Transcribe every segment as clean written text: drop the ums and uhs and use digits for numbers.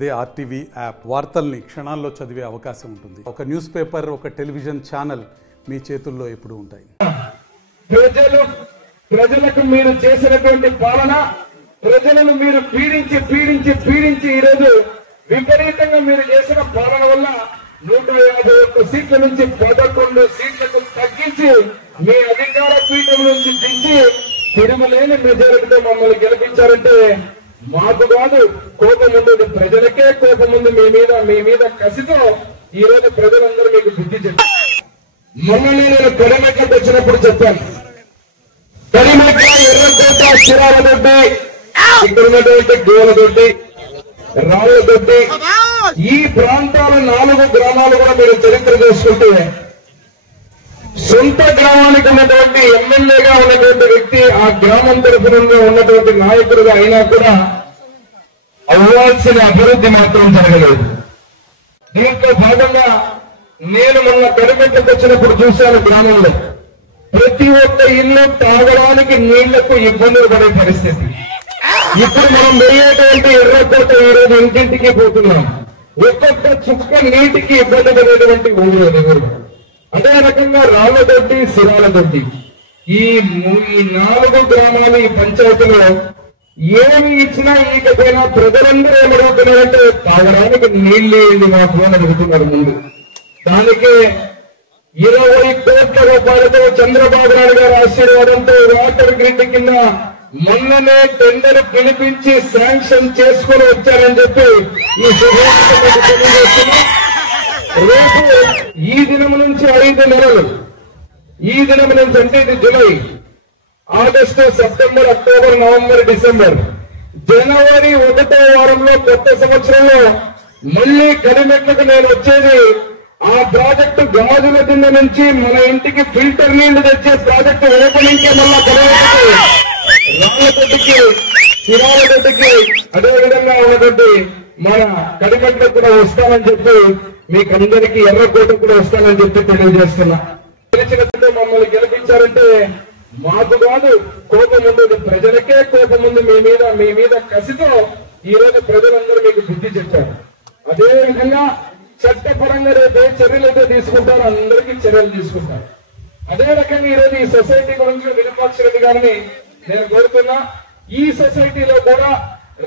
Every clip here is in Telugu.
అదే ఆర్టీవీ యాప్ వార్తల్ని క్షణాల్లో చదివే అవకాశం ఉంటుంది. ఒక న్యూస్ పేపర్, ఒక టెలివిజన్ ఛానల్ మీ చేతుల్లో ఎప్పుడూ ఉంటాయి. ప్రజలకు మీరు చేసినటువంటి పాలన, ప్రజలను మీరు పీడించి ఈరోజు విపరీతంగా మీరు చేసిన పాలన వల్ల 151 సీట్ల నుంచి 11 సీట్లకు తగ్గించి మీ అధికార పీఠం నుంచి దించి తిరుగులేని మెజారిటీతో మమ్మల్ని గెలిపించారంటే మాకు కాదు కోపం ఉంది, ప్రజలకే కోపం ఉంది మీ మీద కసితో ఈ రోజు ప్రజలందరూ మీకు బుద్ధి చెప్పారు. మొన్ననే నేను కడిమెట్లకు వచ్చినప్పుడు చెప్పాను, కడిమెట్ల, ఎర్రకోట, చిరాలదొడ్డి, ఇక్కడ ఉన్నటువంటి గోలదొడ్డి, రాళ్లదొడ్డి, ఈ ప్రాంతాల 4 గ్రామాలు కూడా మీరు చరిత్ర చేసుకుంటే సొంత గ్రామానికి ఉన్నటువంటి ఎమ్మెల్యేగా ఉన్నటువంటి వ్యక్తి ఆ గ్రామం తరఫున ఉన్నటువంటి నాయకుడుగా అయినా కూడా అవ్వాల్సిన అభివృద్ధి మాత్రం జరగలేదు. దీంట్లో భాగంగా నేను మొన్న కడిమెట్లకు వచ్చినప్పుడు చూశాను, గ్రామంలో ప్రతి ఒక్క ఇల్లు తాగడానికి నీళ్లకు ఇబ్బందులు పడే పరిస్థితి. ఇప్పుడు మనం వెళ్ళేటువంటి ఎర్రకోట ఈరోజు ఇంటింటికి పోతున్నాం, ఒక్కొక్క చుక్క నీటికి ఇబ్బంది పడేటువంటి ఊరు. అదే రకంగా రాళ్లదొడ్డి, సిరాలదొడ్డి, ఈ 4 గ్రామాలు ఈ పంచాయతీలో ఏమి ఇచ్చినా ఈకపోయినా ప్రజలందరూ ఏమడుగుతున్నారంటే తాగడానికి నీళ్ళేది మాకు అని అడుగుతున్నారు. ముందు దానికి 20 కోట్ల రూపాయలతో చంద్రబాబు నాయుడు గారి ఆశీర్వాదంతో వాటర్ గ్రిడ్ కింద మొన్ననే టెండర్ పిలిపించి శాంక్షన్ చేసుకుని వచ్చారని చెప్పి ఈ తెలియజేస్తున్నా. రేపు ఈ దినం నుంచి 5 నెలలు, ఈ దినం నుంచి అంటే ఇది July, August, September, October, November, December, జనవరి 1వ వారంలో కొత్త సంవత్సరంలో మళ్లీ కడిమెట్లకు నేను వచ్చేది. ఆ ప్రాజెక్టు గాజుల కింద నుంచి మన ఇంటికి ఫిల్టర్ నీళ్లు తెచ్చే ప్రాజెక్టు ఓపెనింగ్ మళ్ళా కడిమెట్లకు, రాళ్లదొడ్డికి, చిరాలదొడ్డికి, అదేవిధంగా ఉన్నటువంటి మన కడిమెట్లకు కూడా వస్తానని చెప్పి మీకందరికీ ఎర్రకోట కూడా వస్తానని చెప్పి తెలియజేస్తున్నా. గెలిచినట్టు మమ్మల్ని గెలిపించారంటే మాకు కాదు కోపం ఉంది, ప్రజలకే కోపం ఉంది మీ మీద కసితో ఈ రోజు ప్రజలందరూ మీకు బుద్ధి చెప్పారు. అదేవిధంగా చట్టపరంగా రేపు ఏ చర్యలు అయితే తీసుకుంటారో అందరికీ చర్యలు తీసుకుంటారు. అదే రకంగా ఈ రోజు ఈ సొసైటీ గురించి విరూపాక్ష రెడ్డి గారిని నేను కోరుతున్నా. ఈ సొసైటీలో కూడా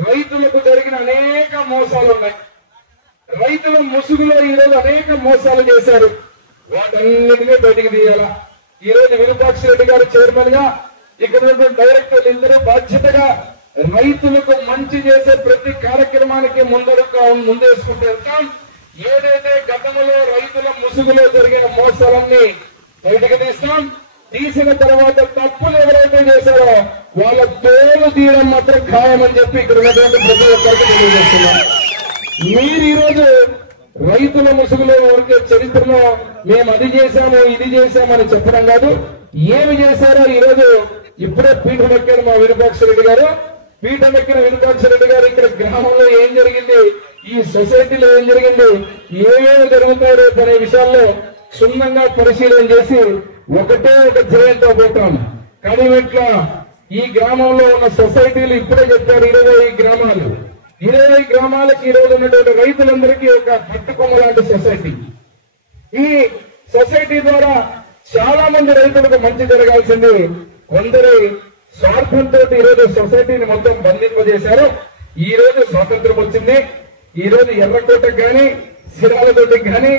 రైతులకు జరిగిన అనేక మోసాలు ఉన్నాయి. రైతుల ముసుగులో ఈ రోజు అనేక మోసాలు చేశారు, వాటన్నిటినీ బయటికి తీయాలా. ఈ రోజు విరూపాక్ష రెడ్డి గారు చైర్మన్ గా, ఇక్కడ ఉన్న డైరెక్టర్లు ఇద్దరు బాధ్యతగా రైతులకు మంచి చేసే ప్రతి కార్యక్రమానికి ముందేసుకుంటూ వెళ్తాం. ఏదైతే గతంలో రైతుల ముసుగులో జరిగిన మోసాలన్నీ బయటకు తీస్తాం. తీసిన తర్వాత తప్పులు ఎవరైతే చేశారో వాళ్ళ తోలు తీయడం మాత్రం ఖాయమని చెప్పి ఇక్కడ ఉన్నటువంటి ప్రతి ఒక్కరికి తెలియజేస్తున్నాం. మీరు ఈరోజు రైతుల ముసుగులో ఊరికే చరిత్రలో మేము అది చేశాము ఇది చేశామని చెప్పడం కాదు, ఏమి చేశారో ఈరోజు ఇప్పుడే పీఠం ఎక్కారు మా విరూపాక్ష రెడ్డి గారు. పీఠం ఎక్కిన విరూపాక్ష రెడ్డి గారు ఇక్కడ గ్రామంలో ఏం జరిగింది, ఈ సొసైటీలో ఏం జరిగింది, ఏమేమి జరుగుతాయో రేపు అనే విషయాల్లో క్షుణ్ణంగా పరిశీలన చేసి ఒకటే ఒక జయంతో పోతాం. కడిమెట్ల ఈ గ్రామంలో ఉన్న సొసైటీలు ఇప్పుడే చెప్పారు, 20 గ్రామాలు, 20 గ్రామాలకి ఈ రోజు ఉన్నటువంటి రైతులందరికీ ఒక పట్టుకొమ్మ లాంటి సొసైటీ. ఈ సొసైటీ ద్వారా చాలా మంది రైతులకు మంచి జరగాల్సింది కొందరి స్వార్థంతో ఈ రోజు సొసైటీని మొత్తం బంధింపజేశారు. ఈ రోజు స్వాతంత్రం వచ్చింది. ఈ రోజు ఎర్రకోటకు గాని, సిరాలతోటికి గాని,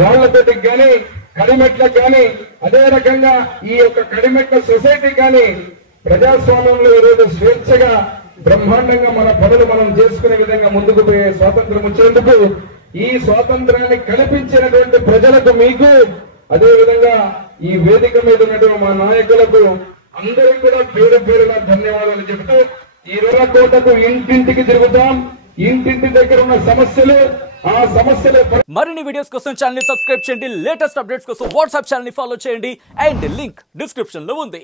రాళ్లతోటికి గాని, కడిమెట్లకు గాని, అదే రకంగా ఈ యొక్క కడిమెట్ల సొసైటీకి గాని ప్రజాస్వామ్యంలో ఈ రోజు స్వేచ్ఛగా బ్రహ్మాండంగా మన పనులు మనం చేసుకునే విధంగా ముందుకు పోయే స్వాతంత్రం వచ్చేందుకు ఈ స్వాతంత్రాన్ని కల్పించినటువంటి ప్రజలకు, మీకు, అదే విధంగా ఈ వేదిక మీద ఉన్నటువంటి మా నాయకులకు అందరికీ కూడా పేరు పేరున ధన్యవాదాలు చెబుతూ ఈ ఎర్రకోటకు ఇంటింటికి తిరుగుతాం. ఇంటింటి దగ్గర ఉన్న సమస్యలు, ఆ సమస్యలు మరిన్ని వీడియోస్ కోసం ఛానల్ ని సబ్స్క్రైబ్ చేయండి. లేటెస్ట్ అప్డేట్స్ కోసం వాట్సాప్ ఛానల్ ని ఫాలో చేయండి. అండ్ లింక్ డిస్క్రిప్షన్ లో ఉంది.